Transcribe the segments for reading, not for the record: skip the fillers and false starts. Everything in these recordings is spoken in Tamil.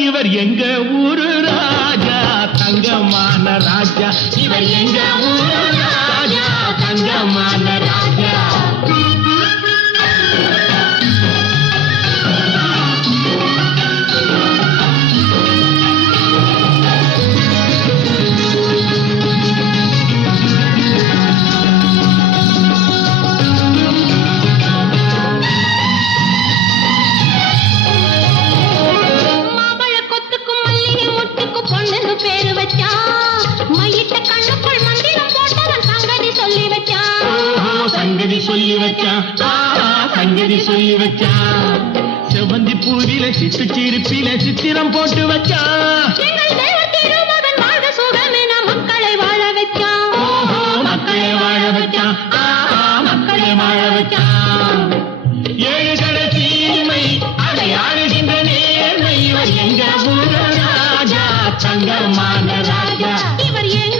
இவர் எங்க ஊரு ராஜா தங்கமான ராஜா இவர் எங்க ஊரு ராஜா தங்கமான ராஜா சொல்லி வச்சான் சங்கதி சொல்லி வச்சான் செவந்தி பூவில சிட்டு சிரிப்பில சித்திரம் போட்டு வச்சான் மக்களை வாழ வச்சான் மக்களை வாழ வச்சான் மக்களை வாழ வச்சான் ஏழு கடைசீமை அதை ஆளுகின்ற நேர்மை இவர் எங்க ஊரு ராஜா தங்கமான ராஜா இவர் எங்க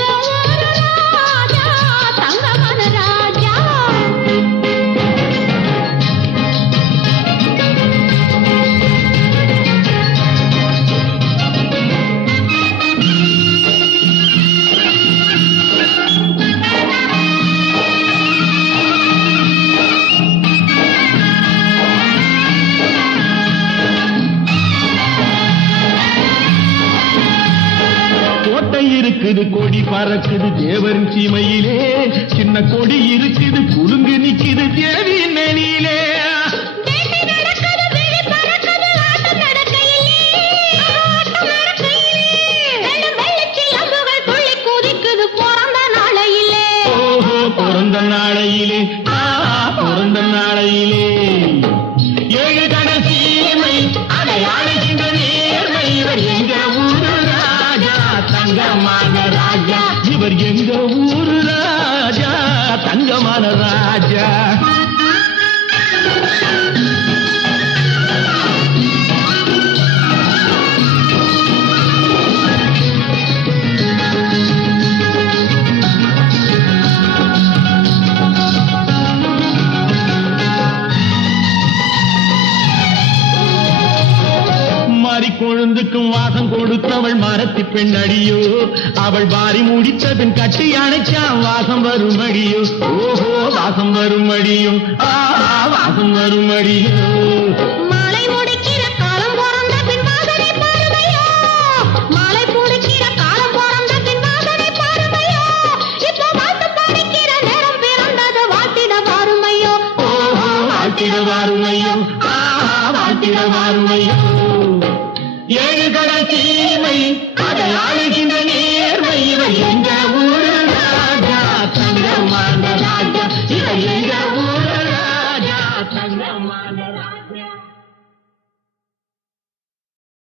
இருக்குது கொடி பறக்குது தேவரின் சீமையிலே சின்ன கொடி இருக்குது குலுங்கு நிக்குது தேவியின் மேனியிலே பிறந்த நாளையிலே பிறந்த நாளையிலே ஏழு கடைசீமை அதை ஆளுகின்ற நேர்மை இவர் எங்க ஊரு ராஜா தங்கமான ராஜா இவர் எங்க ஊரு ராஜா தங்கமான ராஜா கொழுந்துக்கும் வாசம் கொடுத்தவள் மரத்தி பெண் அடியோ அவள் வாரி முடித்தபின் கட்டி அணைச்சான் வாசம் வரும் அடியோ ஓஹோ வாசம் வரும் அடியும் வாசம் வரும் அடியோ